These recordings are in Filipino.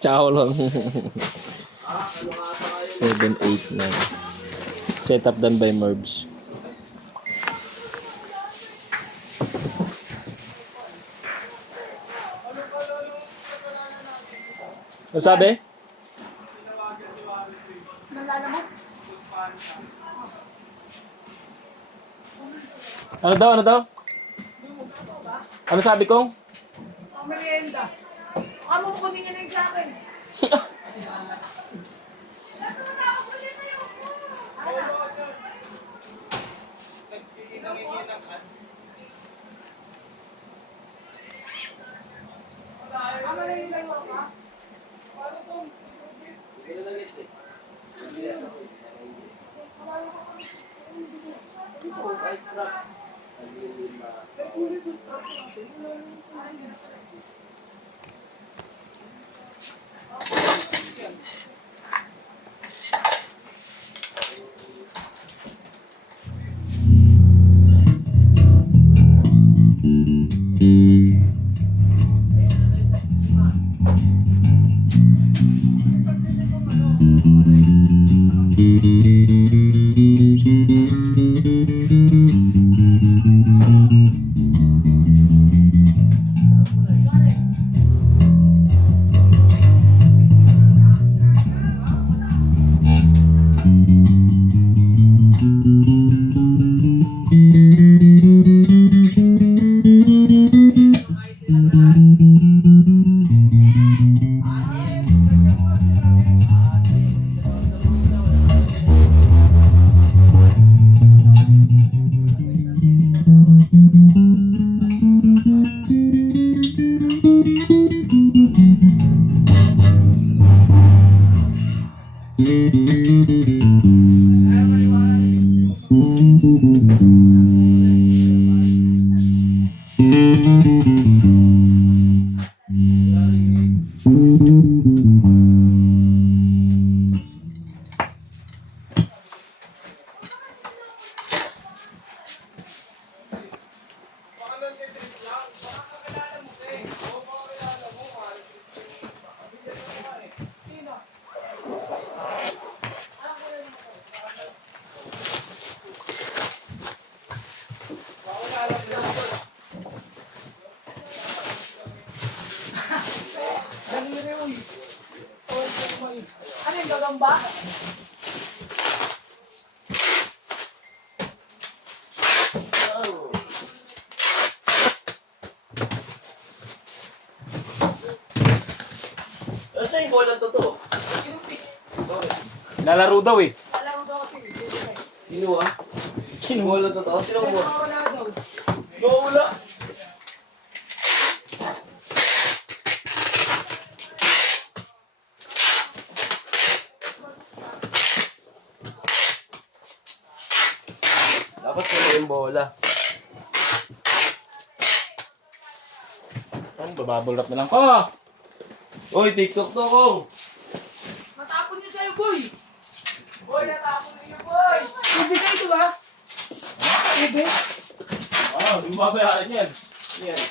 Ciao lang. 7, 8, 9. Set up done by Merbs. Ano sabi? Ano daw? Ano daw? Ano sabi kong? Ang merienda. Ano mo kunin niya na yung sa akin? Ano yung gagamba? Ano siya yung bola totoo? Kinupis. Lalaro daw eh. Alam mo daw kasi. Sino ah? Sino bola totoo? Sino mo? Wala daw. Wala. Dapat wala yung bola. Ang bababol rap na lang ko. Uy, TikTok to kong! Matapon niyo sa'yo, boy. Boy, natapon niyo, boy. Hindi kayo ito ba? Hindi. Hindi mabayaran yan. Yan.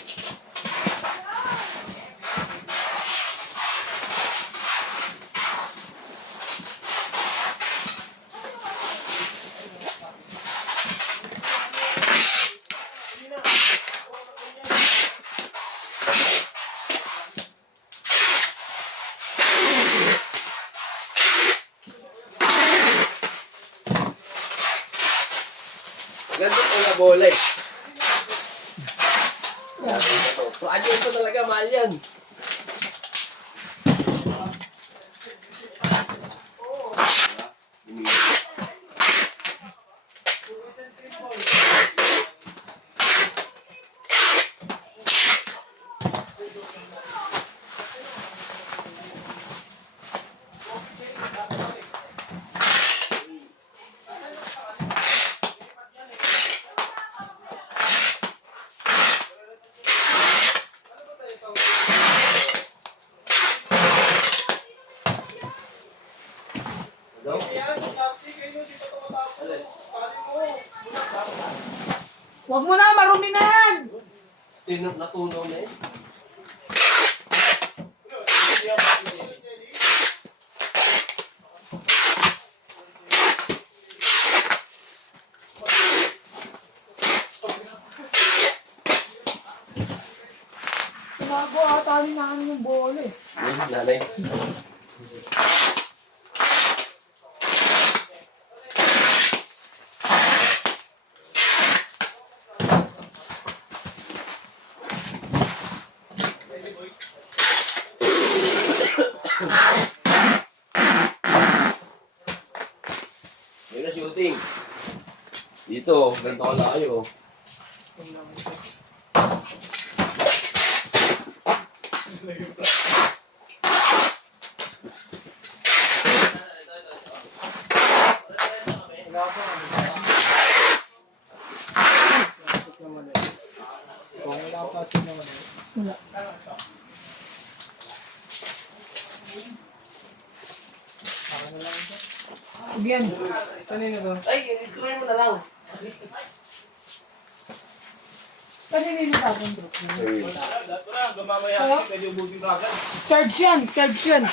Ganito ko na bola eh. Project ito talaga, mahal yan. Huwag mo na, marumi na yan. Natunaw na eh. Gago ata rin na yung bola eh. Nanay. Yun na shooting. Dito, ganito ka layo. Again. Kanina ba? Ay, isuray mo na lang. Kanina yung tapon bro. Hey. Charge yan! Charge yan!